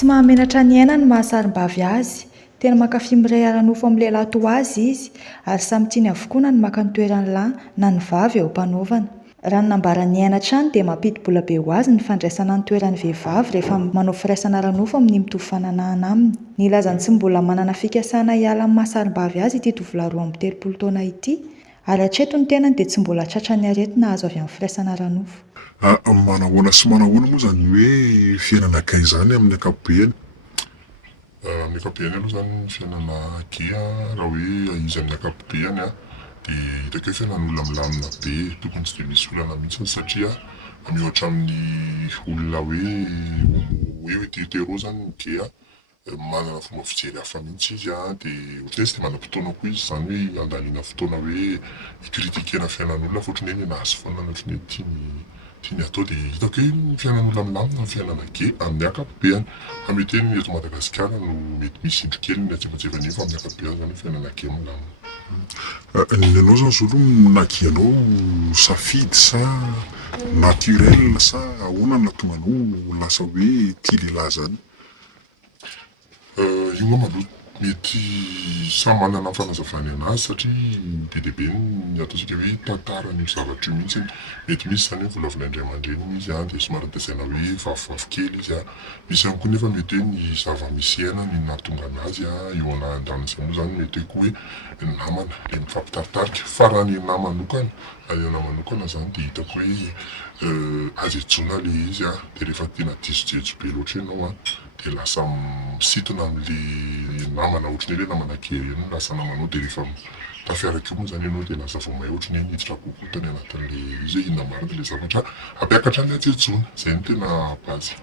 Tsy mahamenatra ny aina ny mahasarim-bavy azy. Tena mankafy miray ara-nofo amin'ny lehilahy toa azy izy, ary samy tiany avokoa na ny maka ny toeran'ny lahy na ny vavy eo am-panaovana. Raha ny nambaran'ny aina trano dia mampidi-bola be ho azy ny fandraisana ny toeran'ny vehivavy rehefa manao firaisana ara-nofo amin'ny mitovy fananahana aminy. Nilazany tsy mbola manana fikasana hiala amin'ny mahasarim-bavy azy ity tovolahy 23 taona ity, ary hatreto ny tenany dia tsy mbola tratran'ny aretina azo avy amin'ny firaisana ara-nofo. Manahoana sy manahoana moa zany hoe fiainana kay zany amin'ny ankapobeny? Amin'ny ankapobeny aloha zany ny fiainana kay raha hoe izy amin'ny ankapobeny dia hitako hoe fiainan'olona milamina be, tokony tsy dia misy olana mihitsy satria mihoatra amin'ny olona hoe hetero zany ny kay manana fomba fijery hafa mihitsy izy dia ohatran'ny hoe tsy dia manam-potoana koa izy zany hoe andaniana fotoana hoe hikritikena fiainan'olona fa ohatran'ny hoe nahazo foana ohatran'ny hoe tiany atao dia hitako hoe ny fiainan'olona milamina ny fiainana kay amin'ny ankapobeny. Fa mety hoe eto Madagasikara no mety misy indro kely ny atsefatsefan'io fa amin'ny ankapobeny zany fiainana kay milamina. Nenao zany zao aloha nakianao safidy sa naturel sa ahoana nahatonga anao lasa hoe tia lehilahy zany? Io ngamba aloha mety samy manana ny fanazavany anazy satria be dia be ny ataontsika hoe tantaran'io zavatra io mihitsy. Mety misy zany hoe volavolaindray aman-dreny izy dia somary ampiasaina hoe vavovavy kely izy misy ihany koa nefa mety hoe ny zava-misy aina ny nahatonga anazy eo anahan-drano izay moa zany mety hoe ny namana le mifampitaritarika fa raha ny anahy manokana zany dia hitako hoe azo ijona le izy dia rehefa tena diso-jejo be loatra ianao dia lasa misintona amin'le namana ohatran'ny hoe namana kely iny lasa namanao dia rehefa tafiaraka eo moa zany ianao dia lasa vao mahay ohatran'ny hoe niditra kokontany anatin'le izy hoe inona marina le zavatra hampiakatra ny hatsetsona. Izay no tena base.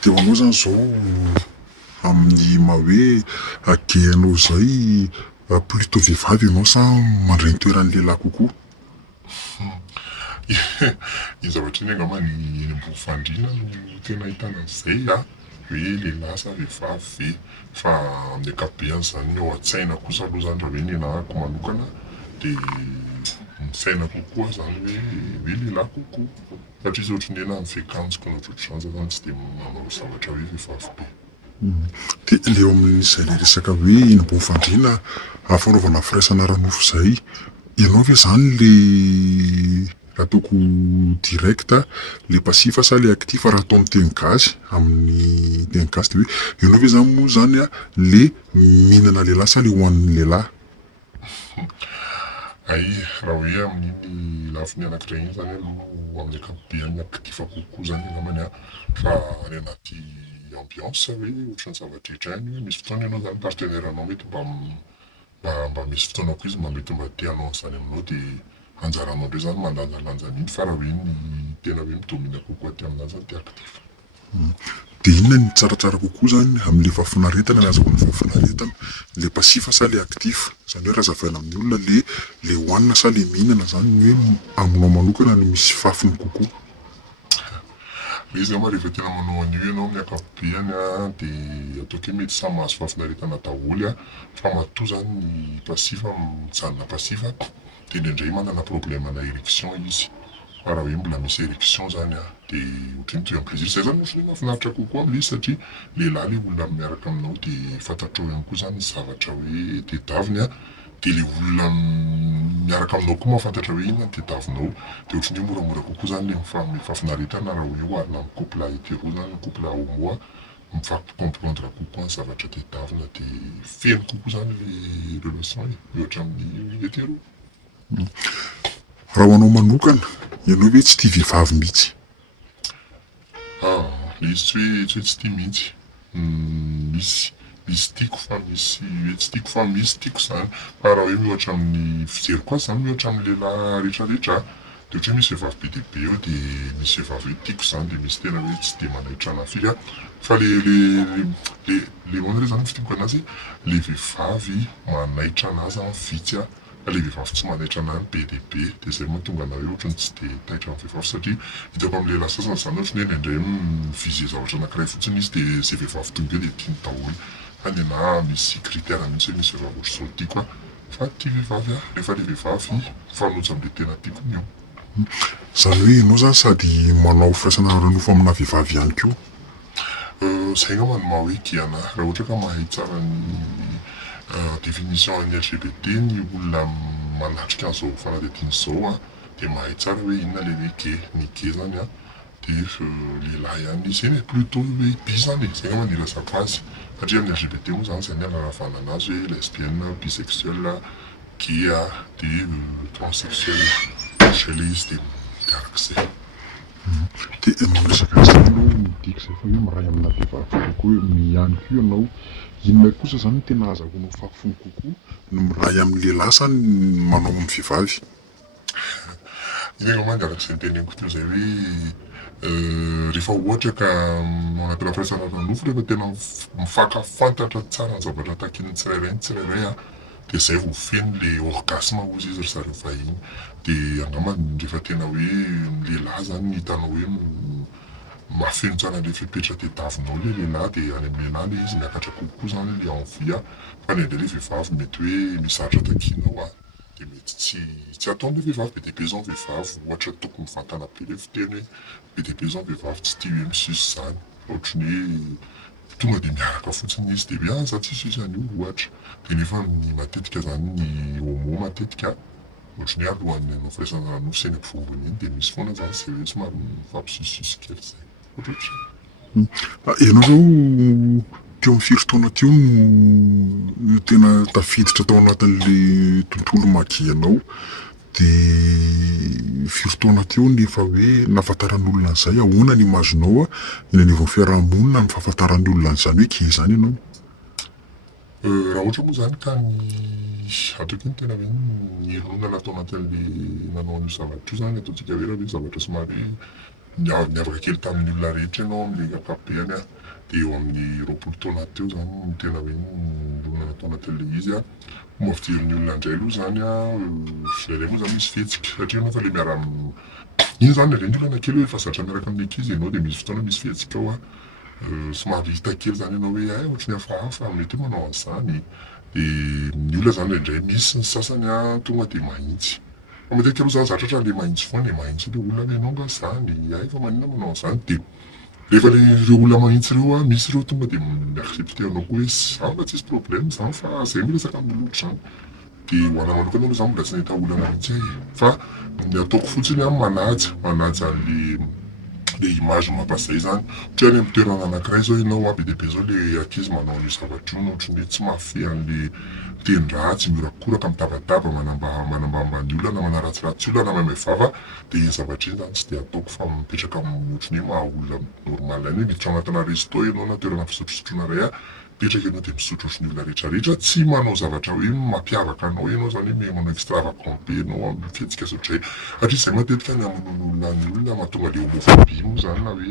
Dia ho anao zany zao amin'ny maha hoe kay anao izay plutôt vehivavy ianao sa mandray ny toeran'ny lehilahy kokoa? Ny zavatra iny angamba ny eny ambony fandriana no tena ahitana an'izay hoe lehilahy sa vehivavy ve, fa amin'ny ankapobeny zany ny ao an-tsaina kosa aloha zany raha hoe ny anahako manokana dia ny saina kokoa zany hoe lehilahy kokoa satria izy ohatran'ny hoe na ny fiakanjoko na ohatrohatr'izany zany tsy dia manao zavatra hoe vehivavy be. Dia ilay eo amin'izay le resaka hoe eny ambony fandriana fanaovana firaisana ara-nofo izay, ianao ve zany le ataoko direct le passifa sa le actif raha atao amin'ny teny gasy amin'ny teny gasy dia hoe ianao ve zany moa zany le mihinana lehilahy sa le hohanin'ny lehilahy? Raha hoe amin'iny lafiny anankiray iny zany aloha amin'ny ankapobeny actif kokoa zany angambany fa any anaty ambiance hoe ohatran'ny zava-drehetra ihany hoe misy fotoana ianao zany partenaire anao mety mba misy fotoana koa izy mety mba te-hanao an'izany aminao dia anjaranao indray zany mandanjalanja an'iny fa raha hoe ny tena hoe midomina kokoa aty aminazy zany dia actif. Dia inona ny tsaratsara kokoa zany amin'ilay fafinaretana ny azahoana fafinaretana, le passifa sa le actif? Izany hoe raha zavaina amin'ny olona le hohanina sa le mihinana zany hoe aminao manokana no misy fafiny kokoa? Izy ngamba rehefa tena manao an'io ianao amin'ny ankapobeny dia ataoko hoe mety samy mahazo fafinaretana daholo fa matoa zany ny passifa mijanona passifa dia indraindray manana problemana érection izy. Fa raha hoe mbola misy érection zany dia ohatran'ny toy amin'ny plaisir. Izay zany ohatran'ny hoe mahafinaritra kokoa amin'izy satria lehilahy le olona miaraka aminao dia fantatrao ihany koa zany zavatra hoe tediaviny dia le olona miaraka aminao koa mahafantatra hoe inona ny tediavinao dia ohatran'ny hoe moramora kokoa zany le mifafinaretana raha hoe oharina amin'ny couple hetero zany ny couple homo mifampi-comprendre kokoa ny zavatra tediavina dia feno kokoa zany le relation mihoatra amin'ny hetero. Raha ho anao manokana, ianao hoe tsy tia vehivavy mihitsy? Le izy tsy hoe tsy tia mihitsy. Misy tiako fa misy hoe tsy tiako fa misy tiako zany. Fa raha hoe mihoatra amin'ny fijeriko azy zany mihoatra amin'ny lehilahy rehetrarehetra dia ohatra hoe misy vehivavy be dia be eo dia misy vehivavy hoe tiako zany dia misy tena hoe tsy dia manaitra anahy firy fa le hoana re zany fitiavako anazy le vehivavy manaitra anazy vitsy le vehivavy tsy manaitra anahy be dia be dia izay mahatonga anahy hoe ohatrany tsy dia taitra amin'ny vehivavy satria hitako amin'ny lehilahy sasany zany ohatrany hoe indraindray mivizy zavatra anankiray fotsiny izy dia izay vehivavy tonga eo dia tiany daholo. Fa ny anahy misy critère mihitsy hoe misy vehivavy ohatr'izao tiako fa tia vehivavy rehefa le vehivavy mifanojo amin'ilay tena tiako ny eo. Izany hoe ianao zany sady manao firaisana ara-nofo amina vehivavy ihany koa? Zay angamba no maha hoe giana raha ohatra ka mahay tsara ny définition an'ny LGBT ny olona manatrika an'izao fanadihadiana izao a dia mahay tsara hoe inona ilay hoe gay. Ny gay zany a dia lehilahy ihany izy eny plutôt hoe bi zany e, zay angamba no ilazako azy satria amin'ny LGBT moa zany izay ny analavana anazy hoe lesbienne, bisexuel, gay a dia transsexuel. Zay ilay izy dia miarak'izay. Dia miresaka izay ianao midika izay fa hoe miray amina vehivavy kokoa hoe mihany koa ianao. Inona kosa zany no tena azahoanao fafony kokoa no miray amin'ny lehilahy sa ny manao amin'ny vehivavy? Iny angamba arak'izay noteneniko teo izay hoe rehefa ohatra ka ao anatina firaisana nofo rehefa tena mifankafantatra tsara ny zavatra takin'ny tsirairay ny tsirairay a dia izay vao feno ilay orgasme hozy izy ry zareo vahiny. Dia angamba rehefa tena hoe lehilahy zany ny hitanao hoe mahafeno tsara ilay fepetra tadiavinao ilay lehilahy dia any amin'ny lehilahy ilay izy miakatra kokoa zany ilay envie fa ny andeha ilay vehivavy mety hoe mizatra takinao a dia mety tsy ataon'ilay vehivavy be dia be zao ny vehivavy ohatra tokony mivantana be ilay fiteny hoe be dia be zao ny vehivavy tsy tia hoe misusy zany ohatry ny hoe tonga dia miaraka fotsiny izy dia hoe za tsisy izy an'io ohatra dia nefa ny matetika zany ny homo matetika ohatry ny alohan'ny anao firaisana nosy eny ampovombony iny dia misy foana zany izay hoe somary mifampisusisy kely izay ohatrohatr'izay. Ianao zao teo amin'ny firy taona teo no tena tafiditra tao anatin'ilay tontolo magia anao dia firy taona teo nefa hoe nahafantaran'olona an'izay ahoana ny imazonao eny anivon'ny fiarahamonina ny fahafantaran'ny olona an'izany hoe gay zany ianao? Raha ohatra moa zany ka ny atoko iny tena hoe ny heronana natao anatin'ilay nanao an'io zavatra io zany ataontsika hoe raha hoe zavatra somary niavaka kely tamin'ny olona rehetra ianao amin'ilay ankapobeny a dia eo amin'ny 20 taona teo zany no tena hoe olona natao anatin'ilay izy a. Fomba fiderin'ny olona indray aloha zany a ilailay moa zany misy fihetsika satria ianao fa ilay miara iny zany ireny olana kely hoe efa zatra miaraka amin'ny ankizy ianao dia misy fotoana misy fihetsika ao a somary hita kely zany ianao hoe ohatry ny hafahafa mety hoe manao an'izany dia ny olona zany indray misy ny sasany a tonga dia mahitsy. Fa matetika aloha zany zatratra ilay mahitsy foana ilay mahitsy ilay olona hoe ianao nga zany fa maninona manao an'izany dia rehefa ireo olona mahitsy ireo a misy ireo tonga dia miaccepte anao koa hoe za mba tsisy problème zany fa zay miresaka amin'olotra zany dia ho anahy manokana aloha zany mbola tsy nahita olana mihitsy fa ny ataoko fotsiny a manaja le image mampazay zany ohatra any amin'ny toerana anankiray zao ianao a be dia be zao ilay ankizy manao an'io zavatra io na ohatry ny hoe tsy mahafehy an'ilay teny ratsy miorakoraka mitavatava manambamba ny olona na manaratsiratsy olona na maimavava dia iny zavatra iny zany tsy dia ataoko fa mipetraka amin'ny ohatry ny hoe maha olona normal any hoe miditra ao anatina resto ianao na toerana fisotrosotrona iray a mipetraka ianao dia misotro ohatry ny olona rehetrarehetra tsy manao zavatra hoe mampiavaka anao ianao zany hoe manao extravagant be ianao amin'ny fihetsika sotrany satria izay matetika ny amonoan'olona ny olona mahatonga ilay homophobie moa zany na hoe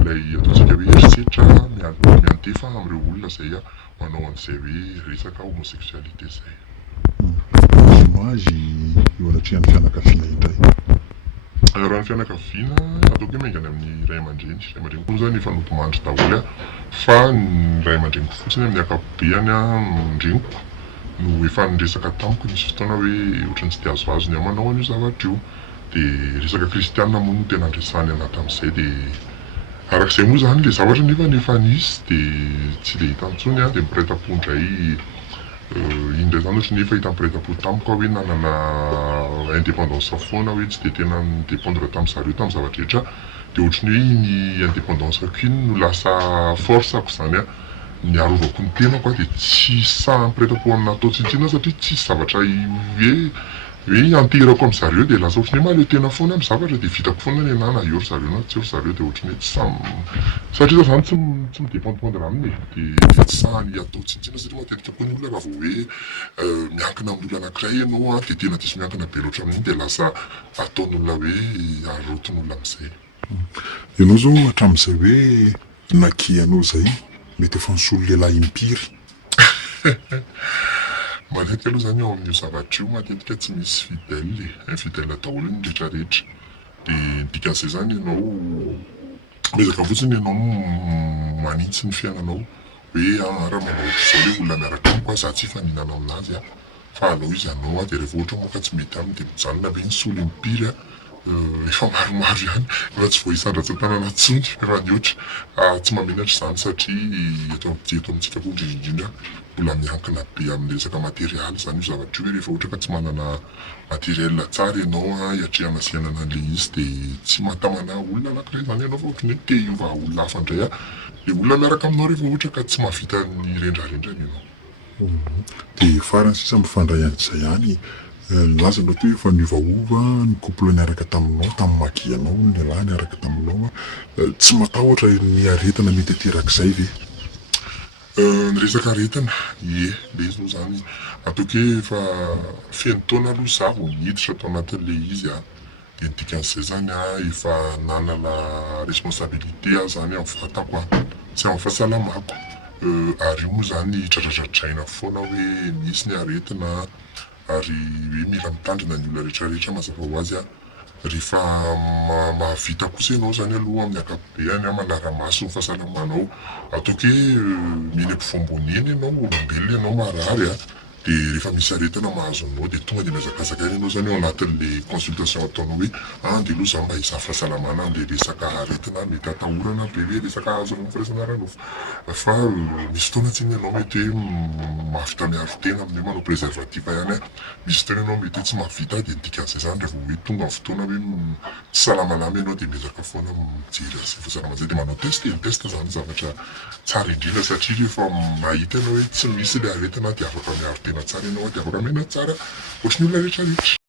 ilay ataontsika hoe herisetra miantefa amin'ireo olona izay a manao an'izay hoe resaka homosexualité izay. Image eo anatrehan'ny fianakaviana indray. Raha ny fianakaviana ataoko hoe maingany amin'ny ray aman-dreny koa zany efa notomandry daholo a fa ny ray aman-dreniko fotsiny amin'ny ankapobeny a ndreniko no efa niresaka tamiko nisy fotoana hoe ohatrany tsy dia azoazony manao an'io zavatra io dia resaka kristianina moa no tena andresany anaty amin'izay dia arak'izay moa zany ilay zavatra nefa nisy dia tsy dia hita intsony a dia mipaita-po indray indray zany ohatry nefa hita mipaita-po tamiko hoe nanana indépendance foana hoe tsy dia tena nidépendre tamin'ny zareo tamin'ny zavatra rehetra dia ohatry ny hoe ny indépendance ko iny no lasa force-ako zany a niarovako ny tenako a dia tsy sahy mipaita-po amina atao tsintsina satria tsisy zavatra hoe anterako amin'ny zareo dia lasa ohatry ny hoe mahaleo tena foana amin'ny zavatra dia vitako foana ny anà na eo ry zareo na tsy eo ry zareo dia ohatry ny hoe tsy satria zany tsy midépendre aminy dia tsy sahy atao tsintsina satria matetika koa ny olona raha vao hoe miankina amin'olona anankiray ianao a dia tena diso miankina be loatra amin'iny dia lasa ataon'olona hoe aroton'olona amin'izay. Ianao zao hatramin'izay hoe nakianao zay mety efa nisolo lehilahy impiry. Matetika aloha zany ao amin'io zavatra io matetika tsy misy fidèle infidèle daholo ny rehetrarehetra dia dikan'izay zany ianao miezaka fotsiny ianao manitsy ny fiainanao hoe raha manao ohatr'izao hoe olona miaraka amiko a za tsy hifaninana aminazy a fa alao izy anao a dia rehefa ohatra moa ka tsy mety aminy dia mijanona be ny solo impiry a efa maromaro ihany efa tsy voahisandratan-tanana tsony raha ny ohatra tsy mamenatra izany satria eto amintsika koa indrindrindrindra mbola miankina be amin'ny resaka materialy izany io zavatra io hoe rehefa ohatra ka tsy manana materiel tsara ianao hiatrehana sy hiainana an'ilay izy dia tsy mahatamana olona anankiray izany ianao fa ohatran'ny hoe te hiova olona hafa indray dia olona miaraka aminao rehefa ohatra ka tsy mahavita ny rendrarendrany ianao. Dia farany sisa mifandray an'izay ihany lazanao teo efa niovaova ny couple niaraka taminao tamin'ny magianao ny lehilahy niaraka taminao tsy matahotra ny aretina mety aterak'izay ve? Ny resaka aretina, ie, le izy moa zany ataoko hoe efa feno taona aloha za vao niditra tao anatin'ilay izy dia ny dikan'izay zany efa nanana responsabilité aho zany amin'ny vatako sy amin'ny fahasalamako. Ary io moa zany tratratratraina foana hoe misy ny aretina ary hoe mila mitandrina ny olona rehetrarehetra mazava ho azy rehefa mahavita kosa ianao zany aloha amin'ny ankapobeny manara-maso ny fahasalamanao. Ataoko hoe mila ampivoambonina ianao olombelona ianao marary dia rehefa misy aretina mahazo anao dia tonga dia mihazakazaka iny ianao zany ao anatin'ilay consultation ataonao hoe andeha aloha za mba hizaha fahasalamana andeha resaka aretina mety atahorana be hoe resaka hazo amin'ny firaisana ara-nofo fa misy fotoana tsy ianao mety hoe mahavita miaro tena amin'ny hoe manao préservatif ihany misy fotoana ianao mety hoe tsy mahavita dia ny dikan'izay zany rehefa hoe tonga amin'ny fotoana hoe tsy salamalama ianao dia miezaka foana mijery an'izay fahasalamana zay dia manao test zany zavatra tsara indrindra satria rehefa mahita ianao hoe tsy misy ilay aretina dia afaka miaro tena tsara ianao dia afaka miaina tsara ohatran'ny olona rehetrarehetra.